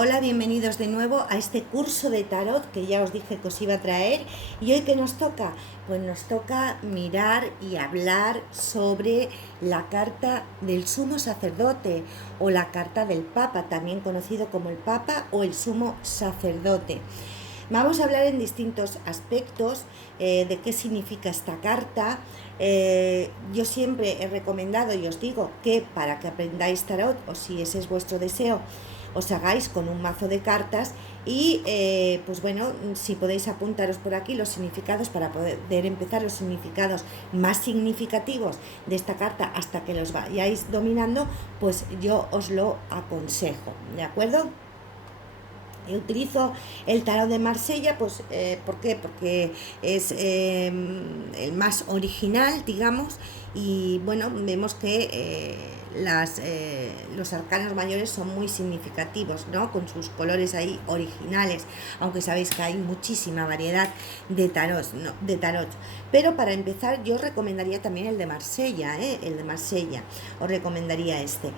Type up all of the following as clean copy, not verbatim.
Hola, bienvenidos de nuevo a este curso de tarot que ya os dije que os iba a traer. ¿Y hoy qué nos toca? Pues nos toca mirar y hablar sobre la carta del sumo sacerdote o la carta del Papa, también conocido como el Papa o el sumo sacerdote. Vamos a hablar en distintos aspectos de qué significa esta carta. Yo siempre he recomendado y os digo que para que aprendáis tarot, o si ese es vuestro deseo, os hagáis con un mazo de cartas y pues bueno, si podéis apuntaros por aquí los significados para poder empezar los significados más significativos de esta carta hasta que los vayáis dominando, pues yo os lo aconsejo, ¿de acuerdo? Utilizo el tarot de Marsella, pues, ¿por qué? Porque es el más original, digamos, y bueno, vemos que los arcanos mayores son muy significativos, ¿no? Con sus colores ahí originales, aunque sabéis que hay muchísima variedad de tarots, ¿no? De tarot. Pero para empezar, yo os recomendaría también el de Marsella, el de Marsella, os recomendaría este.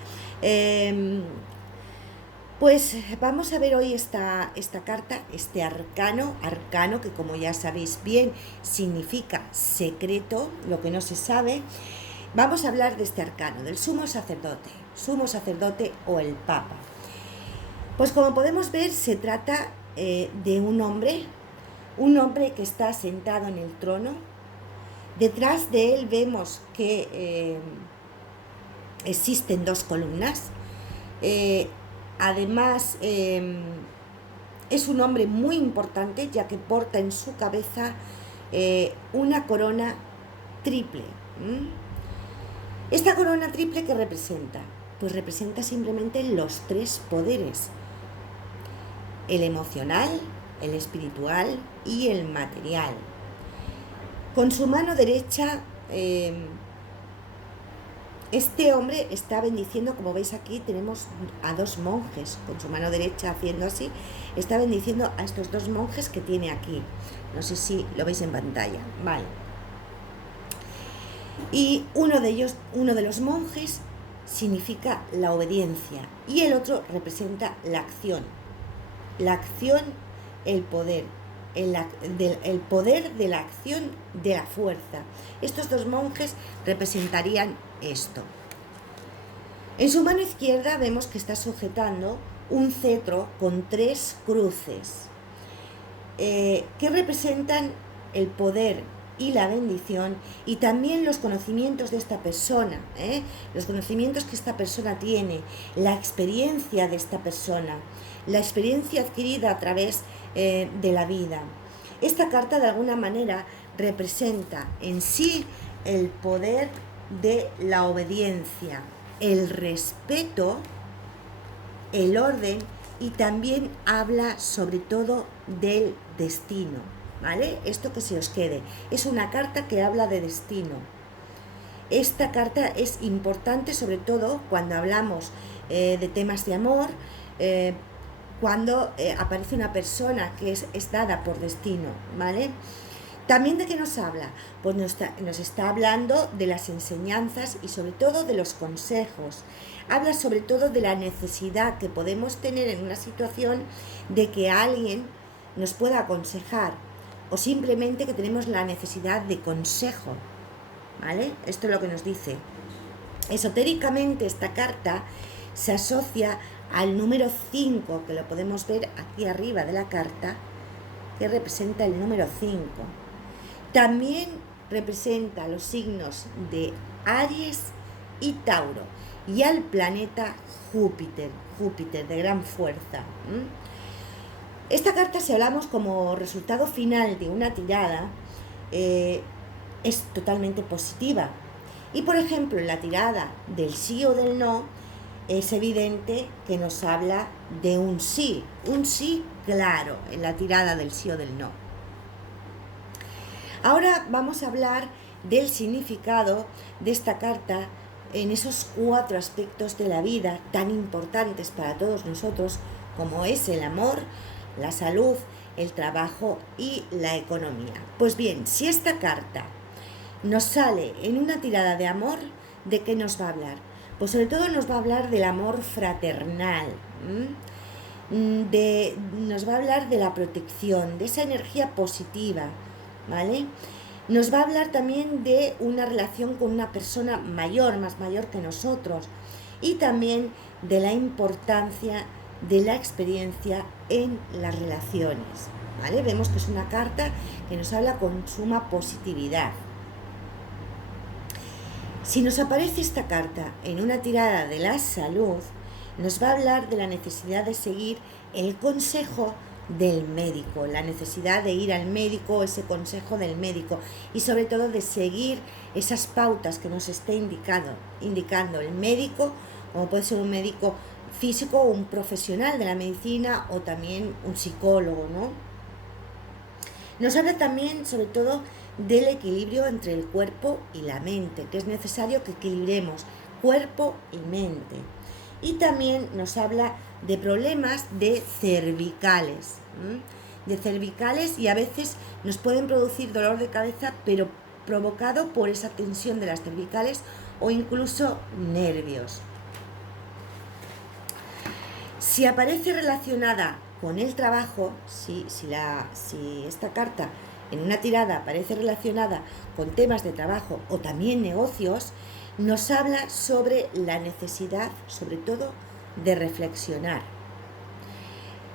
Pues vamos a ver hoy esta carta, este arcano que como ya sabéis bien significa secreto, lo que no se sabe. Vamos a hablar de este arcano, del sumo sacerdote o el Papa. Pues como podemos ver se trata de un hombre que está sentado en el trono. Detrás de él vemos que existen dos columnas. Además, es un hombre muy importante, ya que porta en su cabeza una corona triple. Esta corona triple, ¿qué representa? Pues representa simplemente los tres poderes: el emocional, el espiritual y el material. Con su mano derecha, este hombre está bendiciendo, como veis aquí tenemos a dos monjes, con su mano derecha haciendo así, está bendiciendo a estos dos monjes que tiene aquí. No sé si lo veis en pantalla, vale. Y uno de los monjes significa la obediencia y el otro representa la acción. La acción, el poder, el poder de la acción, de la fuerza. Estos dos monjes representarían esto. En su mano izquierda vemos que está sujetando un cetro con tres cruces que representan el poder y la bendición y también los conocimientos de esta persona, los conocimientos que esta persona tiene, la experiencia de esta persona, la experiencia adquirida a través de la vida. Esta carta de alguna manera representa en sí el poder de la obediencia, el respeto, el orden y también habla sobre todo del destino, ¿vale? Esto que se os quede. Es una carta que habla de destino. Esta carta es importante sobre todo cuando hablamos de temas de amor, cuando aparece una persona que es dada por destino, ¿vale? ¿También de qué nos habla? Pues nos está hablando de las enseñanzas y sobre todo de los consejos. Habla sobre todo de la necesidad que podemos tener en una situación de que alguien nos pueda aconsejar o simplemente que tenemos la necesidad de consejo, ¿vale? Esto es lo que nos dice. Esotéricamente esta carta se asocia al número 5, que lo podemos ver aquí arriba de la carta, que representa el número 5. También representa los signos de Aries y Tauro y al planeta Júpiter de gran fuerza. Esta carta, si hablamos como resultado final de una tirada, es totalmente positiva. Y por ejemplo, en la tirada del sí o del no, es evidente que nos habla de un sí claro en la tirada del sí o del no. Ahora vamos a hablar del significado de esta carta en esos 4 aspectos de la vida tan importantes para todos nosotros, como es el amor, la salud, el trabajo y la economía. Pues bien, si esta carta nos sale en una tirada de amor, ¿de qué nos va a hablar? Pues sobre todo nos va a hablar del amor fraternal, nos va a hablar de la protección, de esa energía positiva, ¿vale? Nos va a hablar también de una relación con una persona mayor, más mayor que nosotros, y también de la importancia de la experiencia en las relaciones, ¿vale? Vemos que es una carta que nos habla con suma positividad. Si nos aparece esta carta en una tirada de la salud, nos va a hablar de la necesidad de seguir el consejo del médico, la necesidad de ir al médico, ese consejo del médico, y sobre todo de seguir esas pautas que nos esté indicando el médico, como puede ser un médico físico o un profesional de la medicina o también un psicólogo, ¿no? Nos habla también, sobre todo, del equilibrio entre el cuerpo y la mente, que es necesario que equilibremos cuerpo y mente. Y también nos habla de problemas de cervicales, y a veces nos pueden producir dolor de cabeza, pero provocado por esa tensión de las cervicales o incluso nervios. Si aparece relacionada con el trabajo, si esta carta en una tirada aparece relacionada con temas de trabajo o también negocios, nos habla sobre la necesidad, sobre todo, de reflexionar.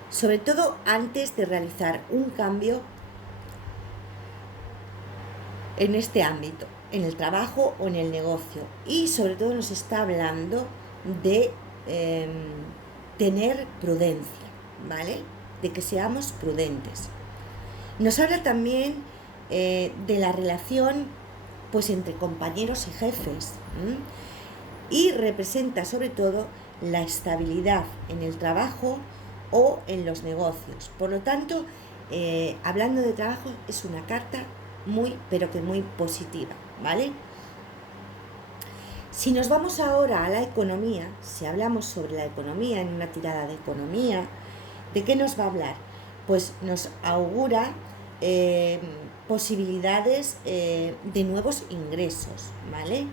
Sobre todo antes de realizar un cambio en este ámbito, en el trabajo o en el negocio. Y sobre todo nos está hablando de tener prudencia, ¿vale? De que seamos prudentes. Nos habla también de la relación pues entre compañeros y jefes, y representa sobre todo la estabilidad en el trabajo o en los negocios. Por lo tanto, hablando de trabajo, es una carta muy, pero que muy positiva, ¿vale? Si nos vamos ahora a la economía, si hablamos sobre la economía en una tirada de economía, ¿de qué nos va a hablar? Pues nos augura posibilidades de nuevos ingresos, ¿vale?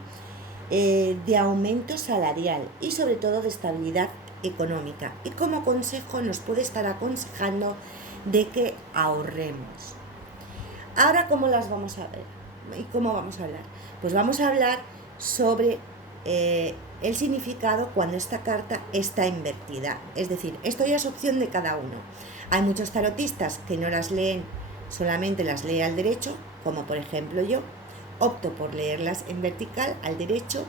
De aumento salarial y sobre todo de estabilidad económica. Y como consejo nos puede estar aconsejando de que ahorremos. Ahora, ¿cómo las vamos a ver? ¿Y cómo vamos a hablar? Pues vamos a hablar sobre el significado cuando esta carta está invertida. Es decir, esto ya es opción de cada uno. Hay muchos tarotistas que no las leen, solamente las lee al derecho, como por ejemplo yo. Opto por leerlas en vertical, al derecho,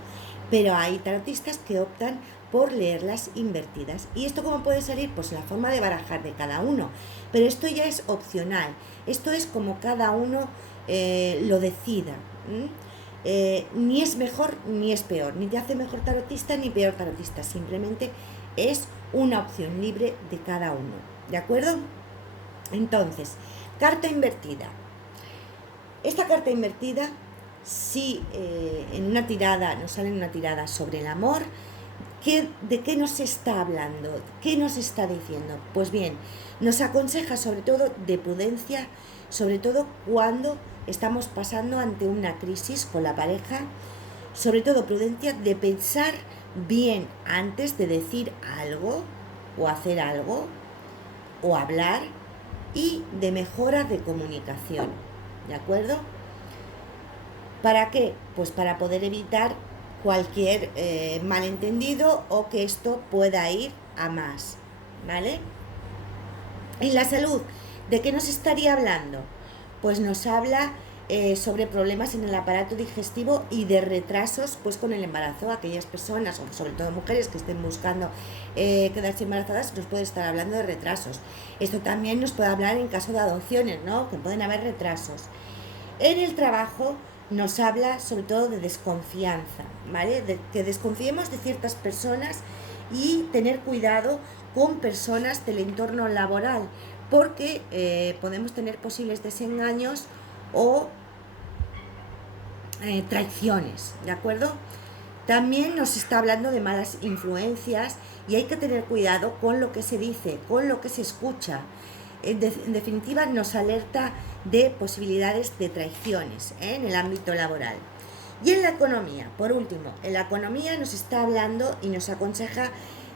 pero hay tarotistas que optan por leerlas invertidas. ¿Y esto cómo puede salir? Pues la forma de barajar de cada uno. Pero esto ya es opcional. Esto es como cada uno lo decida. Ni es mejor ni es peor. Ni te hace mejor tarotista ni peor tarotista. Simplemente es una opción libre de cada uno. ¿De acuerdo? Entonces, carta invertida. Esta carta invertida, si en una tirada, nos sale en una tirada sobre el amor, ¿de qué nos está hablando? ¿Qué nos está diciendo? Pues bien, nos aconseja sobre todo de prudencia, sobre todo cuando estamos pasando ante una crisis con la pareja, sobre todo prudencia de pensar bien antes de decir algo o hacer algo o hablar, y de mejora de comunicación, ¿de acuerdo? ¿Para qué? Pues para poder evitar cualquier malentendido o que esto pueda ir a más, ¿vale? En la salud, ¿de qué nos estaría hablando? Pues nos habla sobre problemas en el aparato digestivo y de retrasos pues con el embarazo. Aquellas personas, o sobre todo mujeres que estén buscando quedarse embarazadas, nos puede estar hablando de retrasos. Esto también nos puede hablar en caso de adopciones, ¿no? Que pueden haber retrasos. En el trabajo nos habla sobre todo de desconfianza, ¿vale? De que desconfiemos de ciertas personas y tener cuidado con personas del entorno laboral, porque podemos tener posibles desengaños o traiciones, ¿de acuerdo? También nos está hablando de malas influencias y hay que tener cuidado con lo que se dice, con lo que se escucha. En definitiva, nos alerta de posibilidades de traiciones en el ámbito laboral. Y en la economía, por último, en la economía nos está hablando y nos aconseja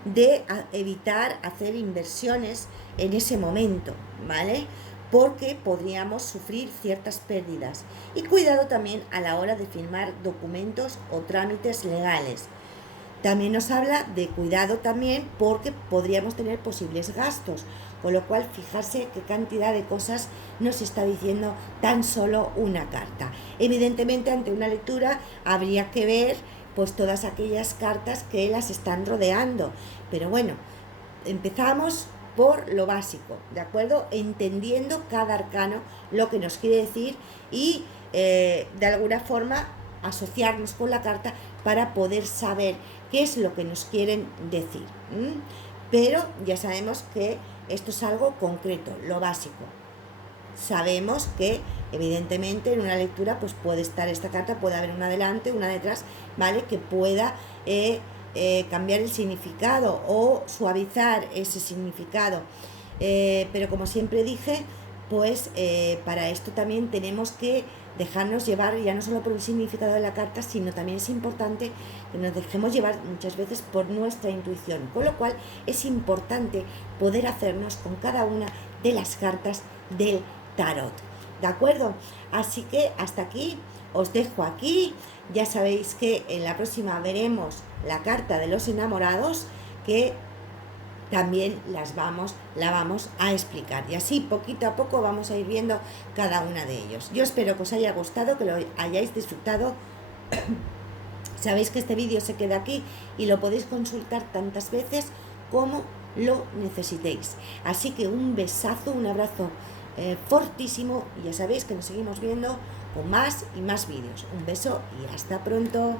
de evitar hacer inversiones en ese momento, ¿vale? Porque podríamos sufrir ciertas pérdidas. Y cuidado también a la hora de firmar documentos o trámites legales. También nos habla de cuidado también porque podríamos tener posibles gastos, con lo cual fijarse qué cantidad de cosas nos está diciendo tan solo una carta. Evidentemente, ante una lectura habría que ver pues todas aquellas cartas que las están rodeando, pero bueno, empezamos por lo básico, ¿de acuerdo? Entendiendo cada arcano, lo que nos quiere decir y de alguna forma asociarnos con la carta para poder saber qué es lo que nos quieren decir. Pero ya sabemos que esto es algo concreto, lo básico. Sabemos que evidentemente en una lectura pues puede estar esta carta, puede haber una delante, una detrás, ¿vale? Que pueda cambiar el significado o suavizar ese significado. Pero como siempre dije, pues para esto también tenemos que dejarnos llevar ya no solo por el significado de la carta, sino también es importante que nos dejemos llevar muchas veces por nuestra intuición, con lo cual es importante poder hacernos con cada una de las cartas del tarot, ¿de acuerdo? Así que hasta aquí, os dejo aquí, ya sabéis que en la próxima veremos la carta de los enamorados, que también la vamos a explicar y así poquito a poco vamos a ir viendo cada una de ellos. Yo espero que os haya gustado, que lo hayáis disfrutado. Sabéis que este vídeo se queda aquí y lo podéis consultar tantas veces como lo necesitéis. Así que un besazo, un abrazo fortísimo y ya sabéis que nos seguimos viendo con más y más vídeos. Un beso y hasta pronto.